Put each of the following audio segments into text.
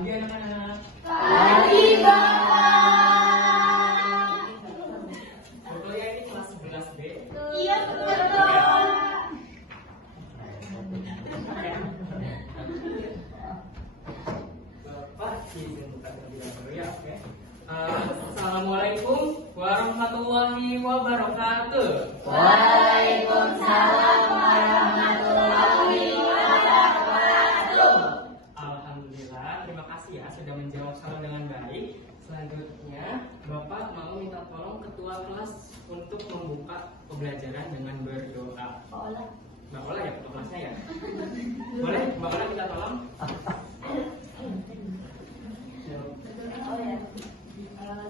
Pagi anak-anak. Pagi Bapak. Betul ya, ini kelas 11B. Iya betul. Bapak izin buka terlebih dahulu ya, oke. Assalamualaikum warahmatullahi wabarakatuh. Waalaikumsalam warahmatullahi wabarakatuh. Alhamdulillah, terima kasih ya sudah menjawab salam dengan baik. Selanjutnya, Bapak mau minta tolong ketua kelas untuk membuka pembelajaran dengan berdoa. Mbak Ola ya ketua kelasnya ya? Boleh Mbak Ola minta tolong? Oh ya,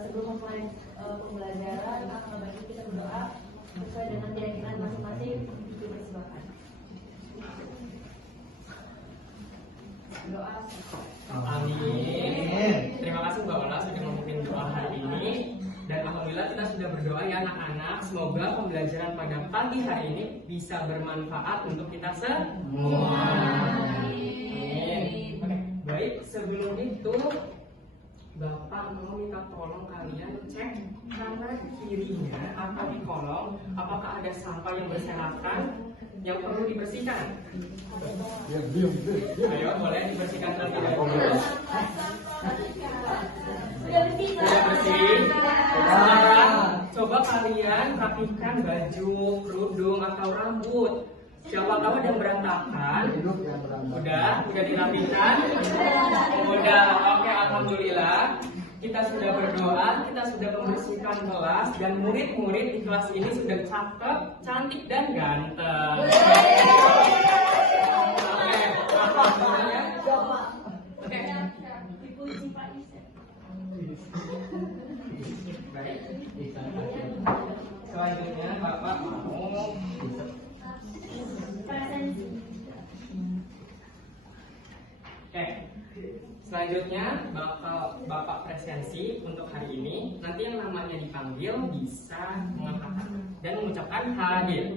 sebelum memulai pembelajaran, baiknya kita berdoa sesuai dengan keyakinan masing-masing. Dipersilakan. Doa. Amin. Terima kasih Mbak Ola sudah memimpin doa hari ini. Dan alhamdulillah kita sudah berdoa ya anak-anak. Semoga pembelajaran pada pagi hari ini bisa bermanfaat untuk kita semua. Amin. Oke, baik, sebelum itu Bapak mau minta tolong kalian cek kanan kirinya atau di kolong apakah ada sampah yang berserakan yang perlu dibersihkan. Ayo boleh dibersihkan terlebih dahulu. Sudah bersih. Sudah bersih. Sekarang coba kalian rapikan baju, kerudung atau rambut. Siapa tahu ada yang berantakan. Udah dirapikan. Udah, oke, alhamdulillah. Kita sudah berdoa, kita sudah membersihkan kelas dan murid-murid di kelas ini sudah cakep, cantik dan ganteng. Oke, alhamdulillah. Oke. Dipuji Pak Isa. Baik. Selanjutnya Bapak mau Presensi. Oke. Selanjutnya Bapak presensi untuk hari ini. Nanti yang namanya dipanggil bisa mengatakan dan mengucapkan hadir.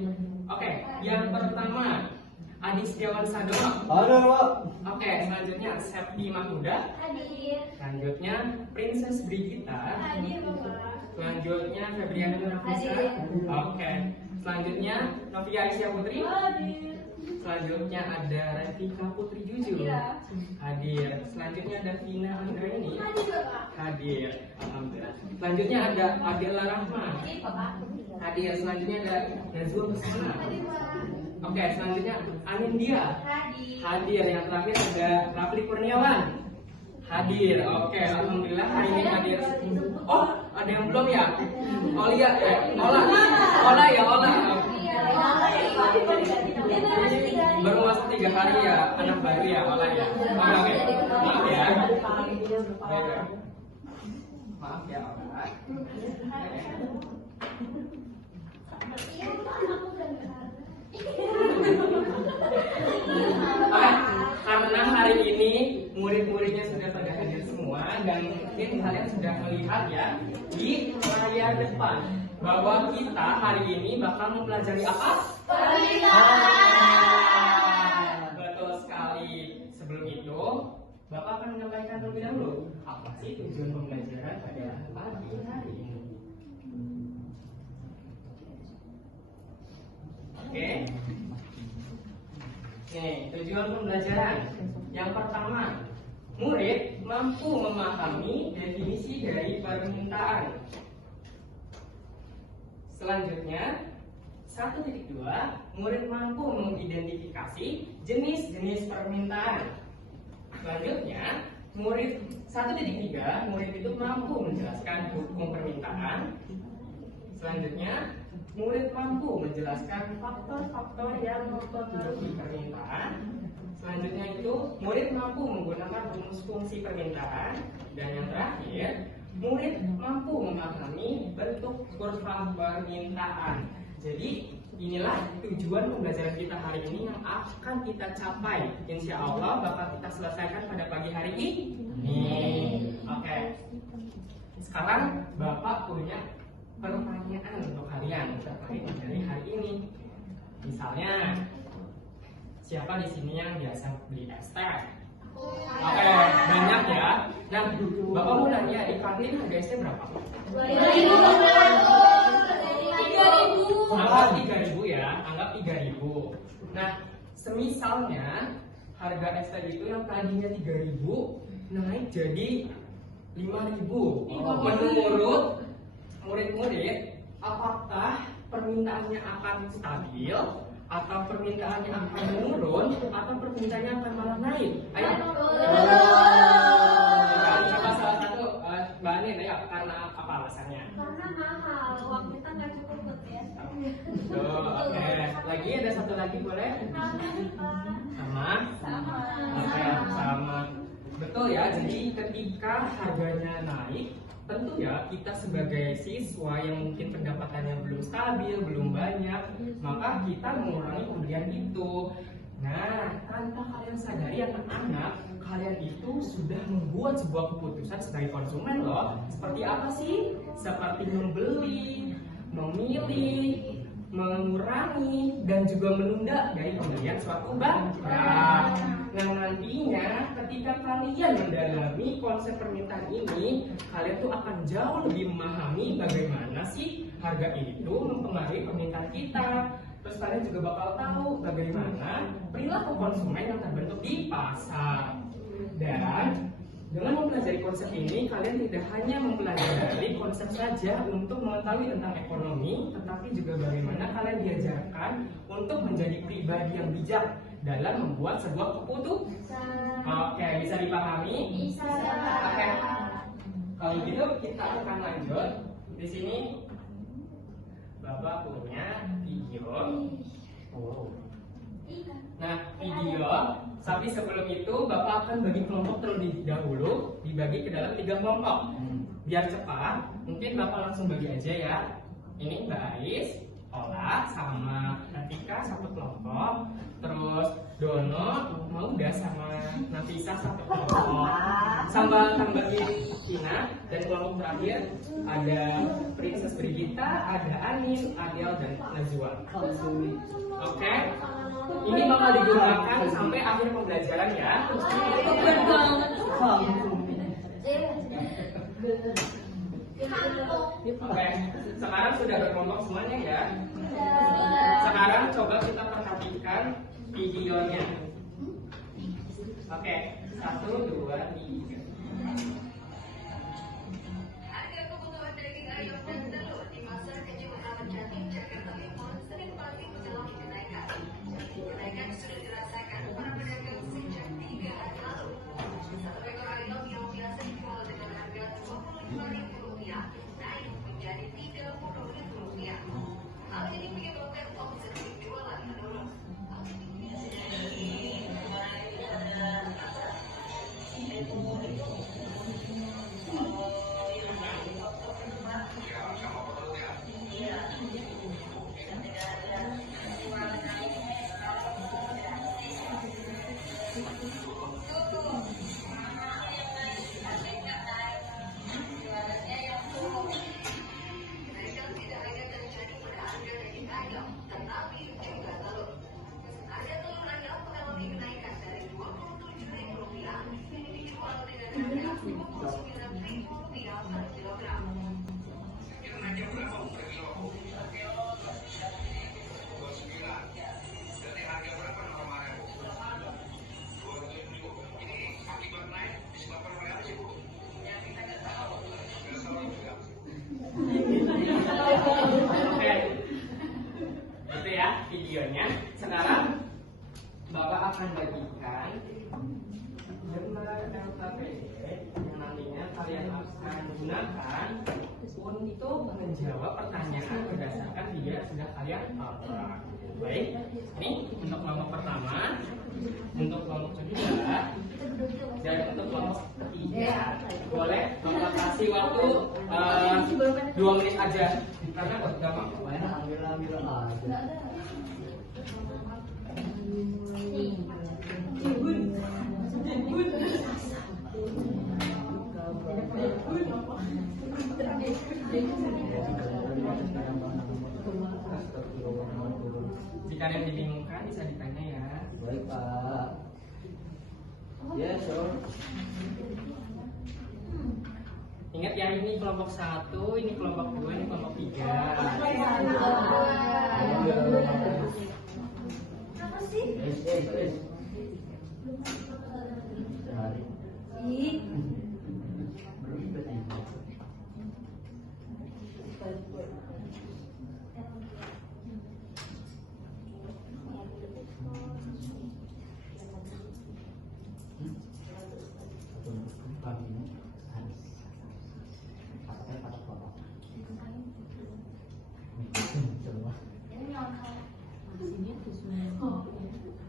Oke, yang pertama Adi Setiawan Sadono. Halo, Pak. Oke, selanjutnya Septi Mahuda. Hadir. Selanjutnya Princess Brigita. Hadir Bapak. Selanjutnya Febriana Nafisa. Hadir. Oke. Selanjutnya Novia Aisyah Putri. Hadir. Selanjutnya ada Revika Putri Jujur. Iya. Hadir. Selanjutnya ada Vina Anggraini. Hadir Bapak. Hadir. Alhamdulillah. Selanjutnya ada Adela Rahman. Hadir Bapak. Hadir. Selanjutnya ada Nazwa Besma. Hadir Bapak. Oke, selanjutnya Anindya. Hadir. Hadir. Yang terakhir ada Rafli Kurniawan. Hadir. Oke, alhamdulillah hari ini hadir. Oh, ada yang belum ya? Olia, Ola ya, Ola. Baru masuk 3 hari ya, anak baru ya, Ola ya. Oke, maaf ya. Maaf ya, Ola. Karena hari ini murid-muridnya sudah pada hadir semua dan mungkin kalian sudah melihat ya di layar depan bahwa kita hari ini bakal mempelajari apa? Betul sekali. Sebelum itu, Bapak akan menyampaikan terlebih dahulu apa sih tujuan pembelajaran pada pagi hari ini? Oke. Nih, tujuan pembelajaran. Yang pertama, murid mampu memahami definisi dari permintaan. Selanjutnya, 1.2, murid mampu mengidentifikasi jenis-jenis permintaan. Selanjutnya, murid 1.3, murid itu mampu menjelaskan hukum permintaan. Selanjutnya, murid mampu menjelaskan faktor-faktor yang mempengaruhi permintaan. Selanjutnya itu, murid mampu menggunakan rumus fungsi permintaan. Dan yang terakhir, murid mampu memahami bentuk kurva permintaan. Jadi, inilah tujuan pembelajaran kita hari ini yang akan kita capai. Insya Allah bakal kita selesaikan pada pagi hari ini. Oke. Sekarang Bapak punya pertanyaan untuk kalian terkait dari hari ini. Misalnya, siapa di sini yang biasa beli es teh? Oke, banyak Sehat ya. Nah, Bapak mau nanya di kantin harga es teh berapa? 3.000. Anggap 3.000 ya, anggap 3.000. Nah, semisalnya harga es teh itu yang tadinya 3.000 naik jadi 5.000. Menurut murid-murid, apakah permintaannya akan stabil atau permintaannya akan menurun atau permintaannya akan malah naik? Ayo. Coba salah satu Mbak Anin, ayo, karena apa alasannya? Karena mahal, uang kita nggak cukup buat ya. Oke. Lagi ada satu lagi boleh? Sama? Sama. Oke, sama. Betul ya, jadi ketika harganya naik, tentu ya kita sebagai siswa yang mungkin pendapatannya belum stabil, belum banyak, maka kita mengurangi pembelian itu. Nah, tanpa kalian sadari anak-anak, kalian itu sudah membuat sebuah keputusan sebagai konsumen loh. Seperti apa sih? Seperti membeli, memilih, mengurangi, dan juga menunda dari pembelian suatu barang. Nah, nantinya ketika kalian mendalami konsep permintaan ini, kalian tuh akan jauh lebih memahami bagaimana sih harga itu mempengaruhi permintaan kita. Terus kalian juga bakal tahu bagaimana perilaku konsumen yang terbentuk di pasar. Dan dengan mempelajari konsep ini, kalian tidak hanya mempelajari konsep saja untuk mengetahui tentang ekonomi, tetapi juga bagaimana kalian diajarkan untuk menjadi pribadi yang bijak dalam membuat sebuah keputusan. Oke, bisa dipahami? Bisa. Oke. Kalau gitu kita akan lanjut. Di sini Bapak punya video. Nah, video. Tapi sebelum itu Bapak akan bagi kelompok terlebih dahulu, dibagi ke dalam 3 kelompok. Biar cepat, mungkin Bapak langsung bagi aja ya. Ini Mbak Ais, Ola, sama Natika satu kelompok. Terus Dono, Mauda sama Nafisa satu kelompok. Sambil tambahin Tina, dan kelompok terakhir ada Princess Brigita, ada Anin, Adel, dan Najwa. Oke, ini bakal digunakan sampai akhir pembelajaran ya. Oke, sekarang sudah berkelompok semuanya ya. Sekarang coba kita perhatikan videonya. Oke, 1, 2, 3. Harga kebutuhan daging ayam dan telur di pasar Kejuan Ramadhan Jatim, Jakarta Timur Senin pagi mengalami kenaikan. Kenaikan sudah dirasakan para pedagang sejak 3 hari lalu. Satu ekor ayam yang biasa dijual dengan harga Rp25.000 naik menjadi Rp30.000. Hal ini menyebabkan omset penjualan menurun. Kenaikan tidak hanya terjadi pada harga daging ayam, tetapi juga telur. Harga telur ayam mengalami kenaikan dari Rp27.000 yang dijual dengan harga Rp29.000 per kilogram. Oke, itu ya videonya. Sekarang Bapak akan bagikan lembar LKPD yang nantinya kalian akan gunakan untuk menjawab pertanyaan berdasarkan video yang sudah kalian tonton. Baik, ini untuk kelompok pertama, untuk kelompok kedua, dan untuk kelompok ketiga. Boleh Bapak kasih waktu 2 menit aja karena gampang. Ambil aja. Jika ada yang dibingungkan bisa ditanya ya. Baik Pak. Yes, sir. Ingat ya, ini kelompok 1, ini kelompok 2, ini kelompok 3. Apa sih? Yes. Sehari. Ih. Beribet ini.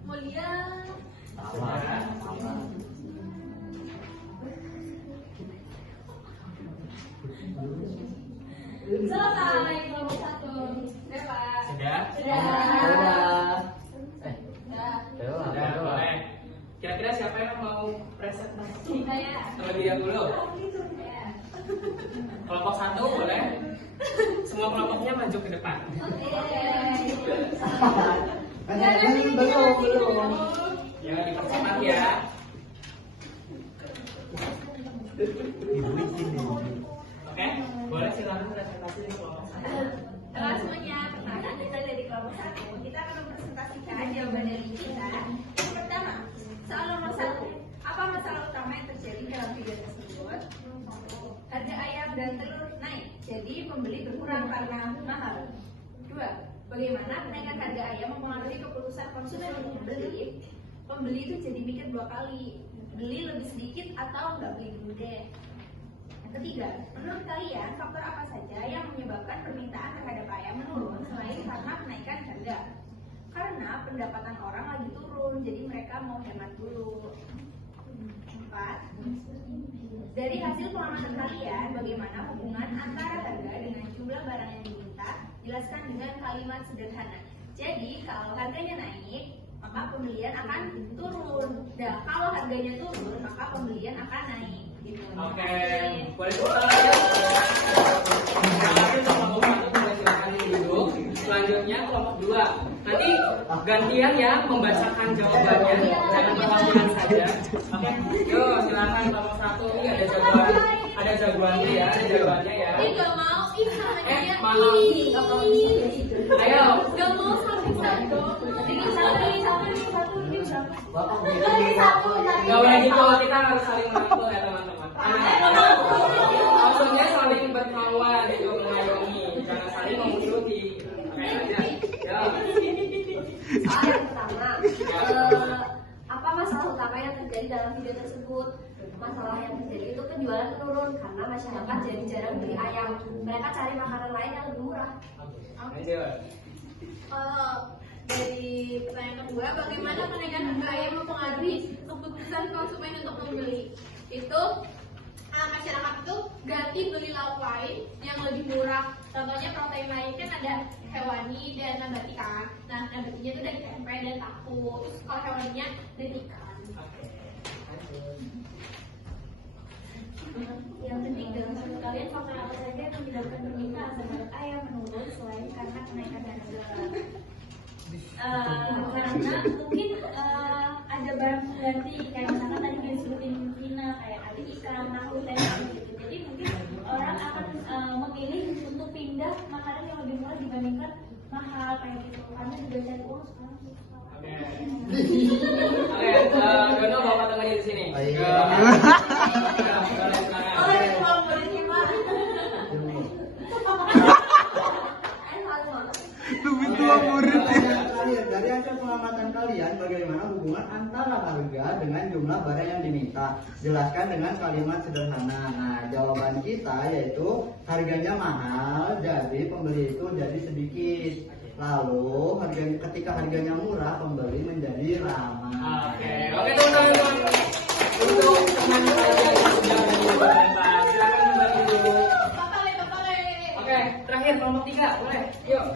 Mulia. Selesai kelompok 1. Bebas. Sudah? Sudah. Sudah, boleh. Kira-kira siapa yang mau presentasi? Saya. Terlebih dahulu. Kelompok 1 boleh. Semua kelompoknya maju ke depan. Belum. Ya, dipercepat ya. Oke, boleh silakan presentasi di kelompok 1. Halo semuanya, pertama kita dari kelompok 1. Kita akan mempresentasikan jawaban dari kita. Yang pertama, soal nomor 1. Apa masalah utama yang terjadi dalam video tersebut? Harga ayam dan telur naik, jadi pembeli berkurang karena mahal. 2. Bagaimana kenaikan harga ayam mempengaruhi keputusan konsumen untuk membeli? Pembeli itu jadi mikir 2 kali, beli lebih sedikit atau nggak beli dulu deh. Yang ketiga, menurut kalian faktor apa saja yang menyebabkan permintaan terhadap ayam menurun selain karena kenaikan harga? Karena pendapatan orang lagi turun, jadi mereka mau hemat dulu. 4. Dari hasil pengamatan kalian, bagaimana hubungan antara harga dengan jumlah barang yang diminta? Jelaskan dengan kalimat sederhana. Jadi, kalau harganya naik, maka pembelian akan turun. Dan kalau harganya turun, maka pembelian akan naik. Gitu. Oke, boleh tepuk tangan ya. Terima kasih kelompok 1, boleh silakan duduk. Selanjutnya kelompok 2. Nanti gantian ya membacakan jawabannya, jangan perwakilan saja. Oke, yuk silakan kelompok 1. Ini ada jagoannya ya, ada jagoannya ya. Ih, gak mau. Ih, namanya mau. Ayo. Gak mau satu-satu. Ini satu. Bapak Gak boleh gitu, kita harus saling merangkul ya teman-teman. Maksudnya saling berkawan gitu, mengayomi, jangan saling memusuhi. Oke, aja. Ya. Soal yang pertama, apa masalah utama yang terjadi dalam video tersebut? Masalah yang terjadi itu penjualan menurun karena masyarakat jadi jarang beli ayam. Mereka cari makanan lain yang lebih murah. Lanjut. Dari pertanyaan kedua, bagaimana kenaikan harga ayam mempengaruhi keputusan konsumen untuk membeli? Itu masyarakat itu ganti beli lauk lain yang lebih murah. Contohnya protein lain kan ada hewani dan nabati kan. Nah, nabatinya itu dari tempe dan tahu. Terus kalau hewaninya dari ikan. Yang ketiga, menurut kalian faktor apa saja yang menyebabkan permintaan terhadap ayam menurun selain karena kenaikan harga? Karena mungkin ada barang pengganti kayak misalkan tadi disebutin Vina kayak ada ikan, tahu, tempe gitu. Jadi mungkin orang akan memilih untuk pindah makanan yang lebih murah dibandingkan mahal kayak gitu. Karena juga cari uang sekarang susah. Oke, Dono bawa tangannya di sini. Lebih tua murid ya. Dari hasil pengamatan kalian, bagaimana hubungan antara harga dengan jumlah barang yang diminta? Jelaskan dengan kalimat sederhana. Nah, jawaban kita yaitu harganya mahal, jadi pembeli itu jadi sedikit. Lalu ketika harganya murah, pembeli menjadi ramah. Oke teman-teman. Untuk teman-teman yang sudah berdebat, silakan kembali dulu. Oke, terakhir kelompok 3, boleh? Yuk.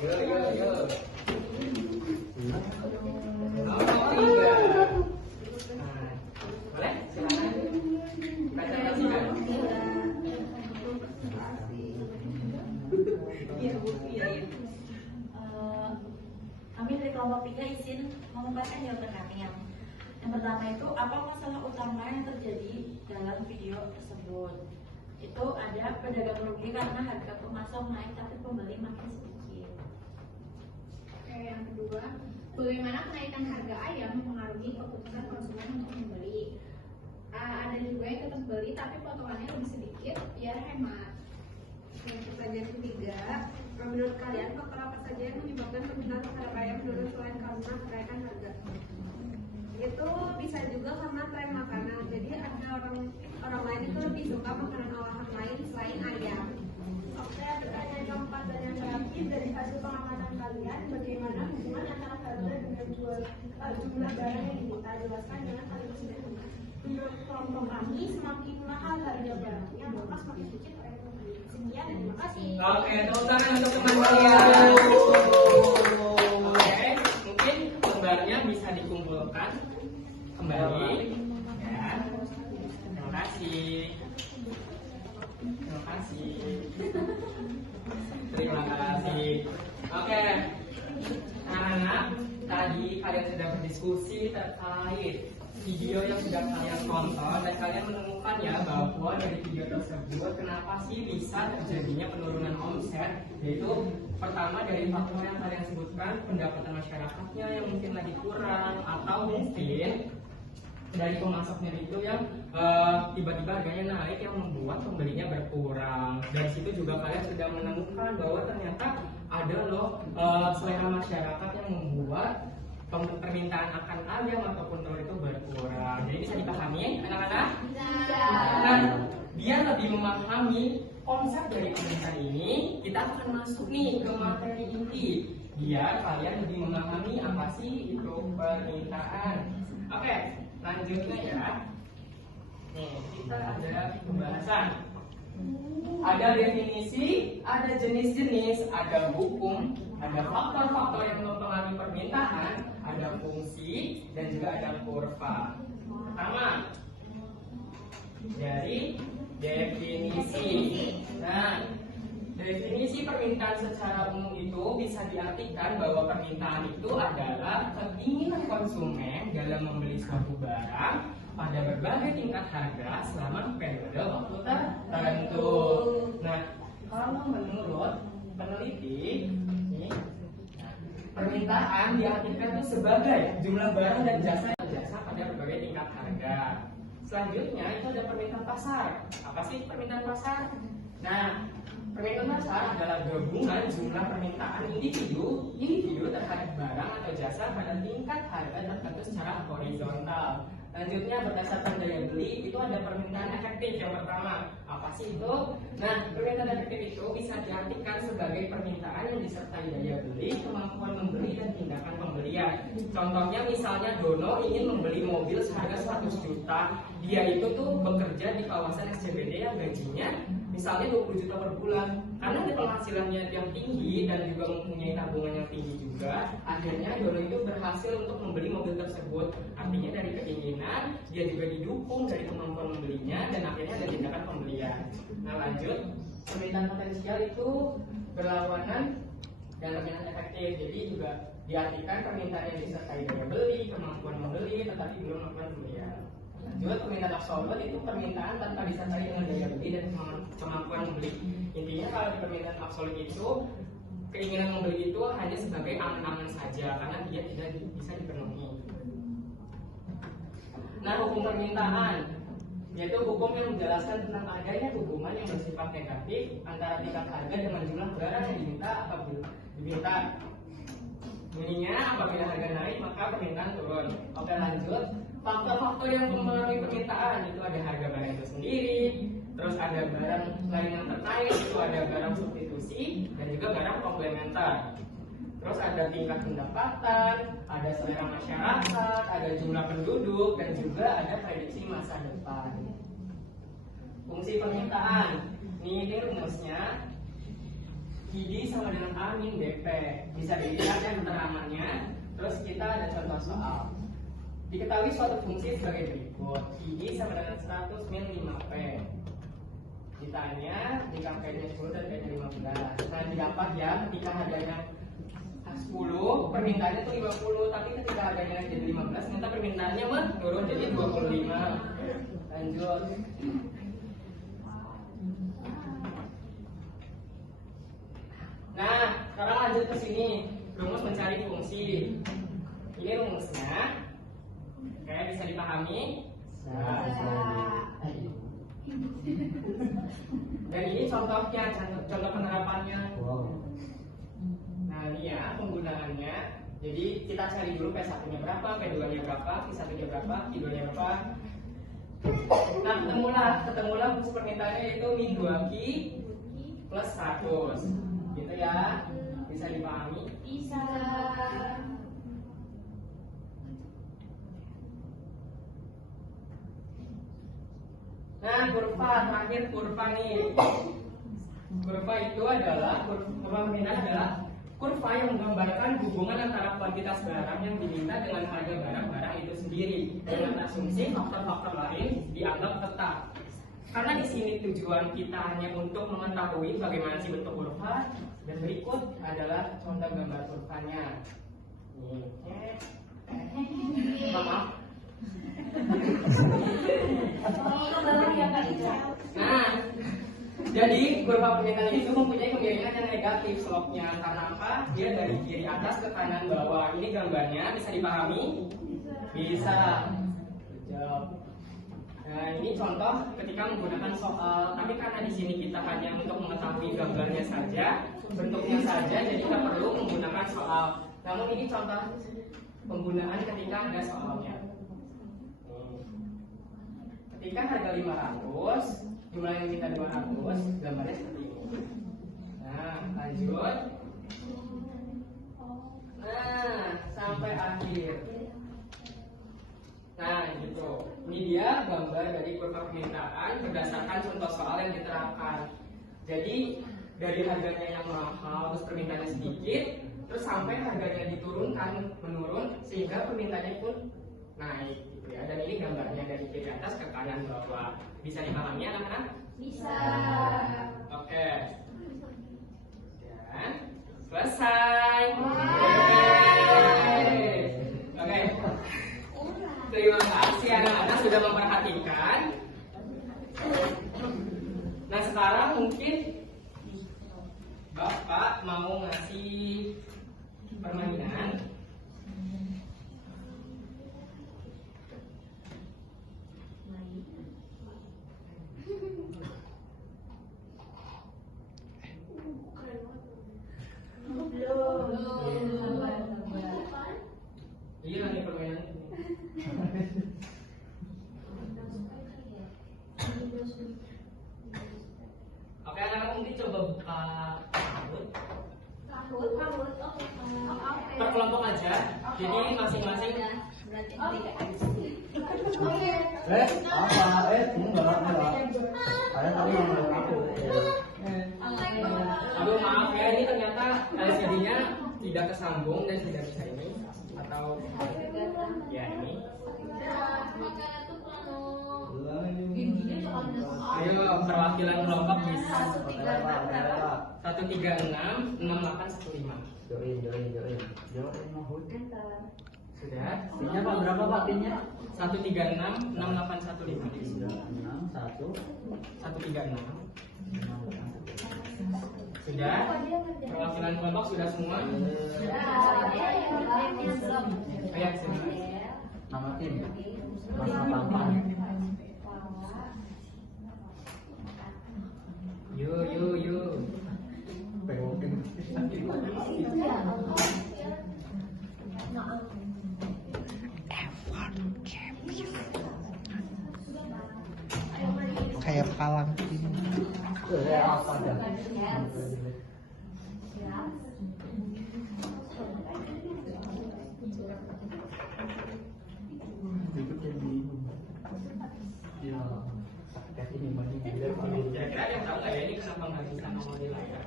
Yuk. Kelompok 3. Nah, boleh? Silakan. Presentasi kan? Kami dari kelompok 3 izin mengungkapkan jawaban kami yang Yang pertama itu apa masalah utama yang terjadi dalam video tersebut? Itu ada pedagang rugi karena harga pemasok naik tapi pembeli makin sedikit. Oke, yang kedua, bagaimana kenaikan harga ayam mempengaruhi keputusan konsumen untuk membeli? Ada juga yang tetap beli tapi potongannya lebih sedikit biar hemat. Yang pertanyaan ketiga, menurut kalian faktor apa saja yang menyebabkan permintaan terhadap ayam menurun selain karena kenaikan harga? Itu bisa juga karena tren makanan. Jadi ada orang lain itu lebih suka makanan olahan lain selain ayam. Oke, pertanyaan keempat dan yang terakhir, dari hasil pengamatan kalian, bagaimana hubungan antara harga dengan jumlah barang yang diminta? Jelaskan dengan kalimat sederhana. Menurut kelompok kami, semakin mahal harga barangnya, maka semakin sedikit orang yang membeli. Sekian, terima kasih. Oke, tepuk tangan untuk teman kalian. Oke, mungkin gambarnya bisa dikumpulkan kembali. Ya, terima kasih. Terima kasih. Terima kasih. Oke, anak-anak, tadi kalian sudah berdiskusi terkait video yang sudah kalian tonton dan kalian menemukan ya bahwa dari video tersebut kenapa sih bisa terjadinya penurunan omset, yaitu pertama dari faktor yang kalian sebutkan, pendapatan masyarakatnya yang mungkin lagi kurang, atau mungkin dari pemasoknya itu yang tiba-tiba harganya naik yang membuat pembelinya berkurang. Dari situ juga kalian sudah menemukan bahwa ternyata ada loh selera masyarakat yang membuat permintaan akan ayam ataupun telur itu berkurang. Jadi bisa dipahami anak-anak? Nah, biar lebih memahami konsep dari permintaan ini, kita akan masuk nih ke materi inti. Biar kalian lebih memahami apa sih itu permintaan. Oke, lanjutnya ya. Nih, kita ada pembahasan. Ada definisi, ada jenis-jenis, ada hukum, ada faktor-faktor yang mempengaruhi permintaan, ada fungsi, dan juga ada kurva. Pertama, dari definisi. Nah, definisi permintaan secara umum itu bisa diartikan bahwa permintaan itu adalah keinginan konsumen dalam membeli suatu barang pada berbagai tingkat harga selama periode waktu tertentu. Nah, kalau menurut peneliti, permintaan diartikan itu sebagai jumlah barang dan jasa pada berbagai tingkat harga. Selanjutnya itu ada permintaan pasar. Apa sih permintaan pasar? Nah, permintaan pasar adalah gabungan jumlah permintaan individu terhadap barang atau jasa pada tingkat harga tertentu secara horizontal. Lanjutnya berdasarkan daya beli itu ada permintaan efektif yang pertama. Apa sih itu? Nah, permintaan efektif itu bisa diartikan sebagai permintaan yang disertai daya beli, kemampuan membeli dan tindakan pembelian. Contohnya misalnya Dono ingin membeli mobil seharga 100 juta. Dia itu tuh bekerja di kawasan SCBD yang gajinya misalnya 20 juta per bulan. Karena ada penghasilannya yang tinggi dan juga mempunyai tabungan yang tinggi juga, akhirnya Dono itu berhasil untuk membeli mobil tersebut. Artinya dari keinginan, dia juga didukung dari kemampuan membelinya dan akhirnya ada tindakan pembelian. Nah, lanjut, permintaan potensial itu berlawanan dan permintaan efektif. Jadi juga diartikan permintaan yang disertai daya beli, kemampuan membeli, tetapi belum melakukan pembelian. Lanjut, permintaan absolut itu permintaan tanpa disertai dengan daya beli dan kemampuan membeli. Intinya kalau di permintaan absolut itu keinginan membeli itu hanya sebagai angan-angan saja karena dia tidak bisa dipenuhi. Nah, hukum permintaan yaitu hukum yang menjelaskan tentang adanya hubungan yang bersifat negatif antara tingkat harga dengan jumlah barang yang diminta apabila diminta. Bunyinya apabila harga naik maka permintaan turun. Oke, lanjut. Faktor-faktor yang mempengaruhi permintaan itu ada harga barang itu sendiri, terus ada barang lain yang terkait, itu ada barang substitusi dan juga barang komplementer. Terus ada tingkat pendapatan, ada selera masyarakat, ada jumlah penduduk, dan juga ada prediksi masa depan. Fungsi permintaan, ini rumusnya ID sama dengan A min BP. Bisa dilihat ya keterangannya. Terus kita ada contoh soal. Diketahui suatu fungsi sebagai berikut. ID sama dengan 100 min 5P. Ditanya jika P-nya 10 dan P-nya 15. Nah, didapat ya ketika 10, permintaannya tuh 50, tapi ketika harganya jadi 15, ternyata permintaannya menurun jadi 25. Lanjut. Nah, sekarang lanjut ke sini. Rumus mencari fungsi. Ini rumusnya. Oke, bisa dipahami? Dan ini contohnya, contoh penerapannya. Nah, ini ya penggunaannya. Jadi kita cari dulu P1-nya berapa, P2-nya berapa, Q1-nya berapa, Q2-nya berapa. Nah, ketemulah fungsi permintaannya itu min 2Q plus 100. Gitu ya. Bisa dipahami? Bisa. Nah, kurva terakhir, kurva nih. Kurva itu adalah kurva permintaan adalah kurva yang menggambarkan hubungan antara kuantitas barang yang diminta dengan harga barang-barang itu sendiri dengan asumsi faktor-faktor lain dianggap tetap. Karena di sini tujuan kita hanya untuk mengetahui bagaimana sih bentuk kurva, dan berikut adalah contoh gambar kurvanya. Nih, maaf. Nah, jadi kurva permintaan itu mempunyai kemiringan yang negatif slope-nya. Karena apa? Dia dari kiri atas ke kanan bawah. Ini gambarnya bisa dipahami? Bisa. Nah, ini contoh ketika menggunakan soal. Tapi karena di sini kita hanya untuk mengetahui gambarnya saja, bentuknya saja, jadi tidak perlu menggunakan soal. Namun ini contoh penggunaan ketika ada soalnya. Ketika harga 500, jumlah yang minta 200, gambarnya seperti ini. Nah, lanjut. Nah, sampai akhir. Nah, gitu. Ini dia gambar dari kurva permintaan berdasarkan contoh soal yang diterapkan. Jadi, dari harganya yang mahal, terus permintaannya sedikit, terus sampai harganya diturunkan, menurun, sehingga permintaannya pun naik. Ya, dan ini gambarnya dari kiri atas ke kanan bawah. Bisa dipahami anak-anak? Bisa. Oke. Dan selesai. Oke. Terima kasih anak-anak sudah memperhatikan. Nah, sekarang mungkin Bapak mau ngasih permainan. Iya, ini permainan. Oke, anak-anak mungkin coba buka per kelompok aja. Jadi masing-masing. Apa? Enggak. Kalian tadi ngomong aku. Aduh, maaf ya, ini ternyata LCD-nya tidak kesambung dan tidak bisa ini atau ya ini. Ayo perwakilan kelompok bisa 136 6815. Join Mahfud. Sudah? Pinnya Pak berapa Pak pinnya? 136 6815. 136. Sudah? Perwakilan kelompok sudah semua? Ayo semua. Nama tim. Nama papan. Yo. Kayak palang. Apa dah? Ya, kasih ini mandi biar Kira-kira ada yang tahu nggak ya ini kenapa nggak bisa nongol di layar?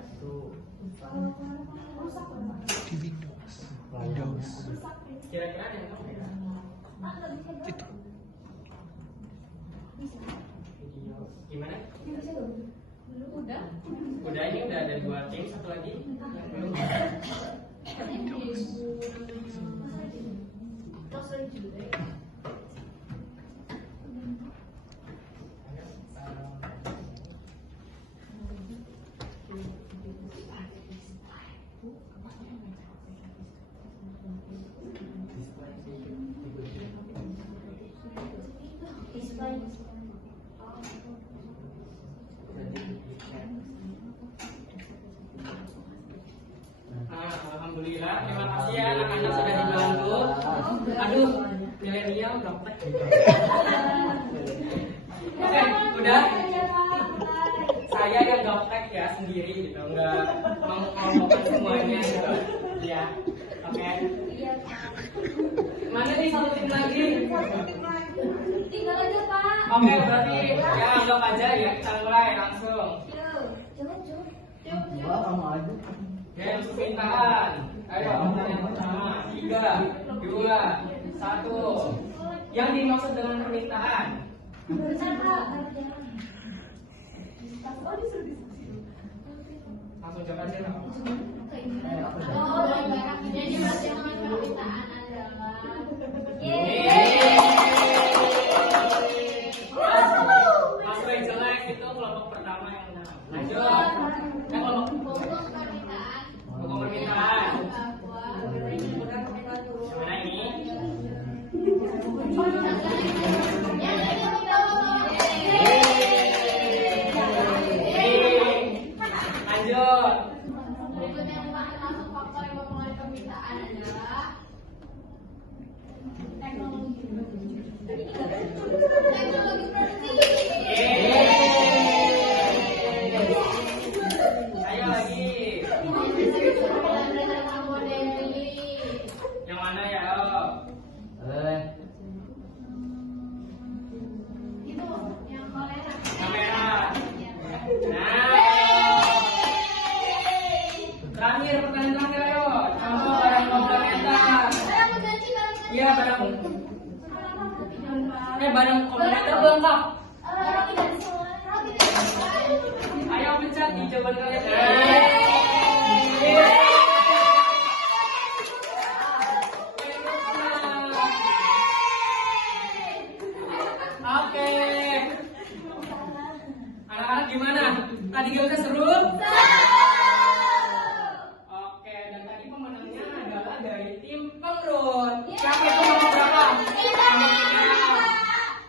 Di Windows. Kira-kira ada yang tahu nggak ya? Itu. Video. Gimana? Udah ini udah ada 2 tim, satu lagi yang belum. Alhamdulillah, terima kasih ya anak-anak sudah dibantu. Aduh, milenial gaptek. Oke, udah. Saya yang gaptek ya sendiri gitu, nggak mengelompokkan semuanya gitu. Ya, oke. Mana nih satu tim lagi? Tinggal aja Pak. Oke, berarti ya anggap aja ya kita mulai langsung. Wah, kamu aja. Ya, permintaan. Ayo, pertanyaan pertama. 3, 2, 1. Yang dimaksud dengan permintaan? Bentar Pak. Langsung jawab aja. Nggak? Jadi berarti yang namanya permintaan adalah Mas Roy jelek itu kelompok pertama yang menang. Lanjut. Yang kelompok pokok permintaan. Yang mana ini? Lanjut. berikutnya yang masuk faktor yang mempengaruhi permintaan adalah teknologi produktif. Ayo lagi. Yang mana ya? Itu yang kolera. Kamera. Nah. Terakhir, pertanyaan terakhir ayo. Contoh barang komplementer. Iya, barang. Barang komplementer lengkap. Ayo pencet di jawaban kalian. Oke. Anak-anak gimana? Tadi gamenya seru? Oke, dan tadi pemenangnya adalah dari tim Pengrut. Siapa itu kelompok berapa?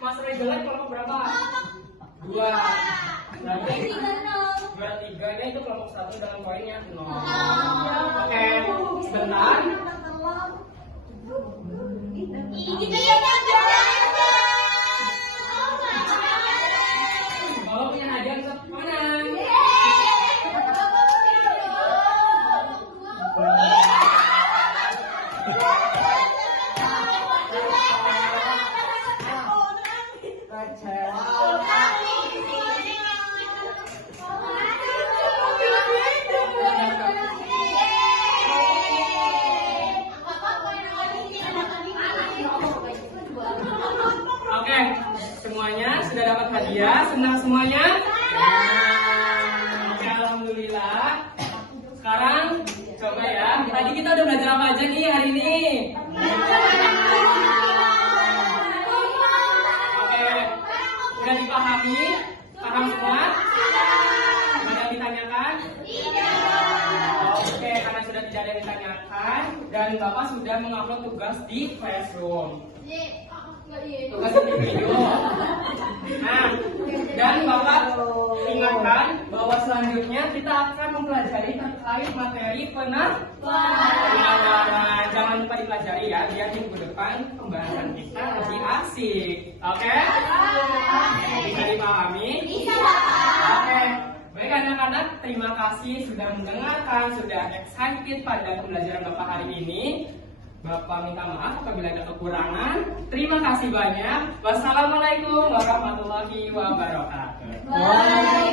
Mas Roy jelek kelompok berapa? 2. Berarti 2-3 ini itu kelompok 1 dengan poinnya 0. Oke, sebentar. Kalau punya hadiah ke mana? Oke, semuanya sudah dapat hadiah, senang semuanya? Oke, alhamdulillah. Sekarang coba ya, tadi kita udah belajar apa aja nih hari ini? Oke, udah dipahami? Paham semua? Ada yang ditanyakan? Oke, karena sudah tidak ada yang ditanyakan dan Bapak sudah mengupload tugas di Classroom. Tugas di video. Nah, dan Bapak ingatkan bahwa selanjutnya kita akan mempelajari terkait materi penalaran. Jangan lupa dipelajari ya, biar minggu depan pembahasan kita lebih asik. Oke? Bisa dipahami? Oke. Baik anak-anak, terima kasih sudah mendengarkan, sudah excited pada pembelajaran Bapak hari ini. Bapak minta maaf apabila ada kekurangan. Terima kasih banyak. Wassalamualaikum warahmatullahi wabarakatuh.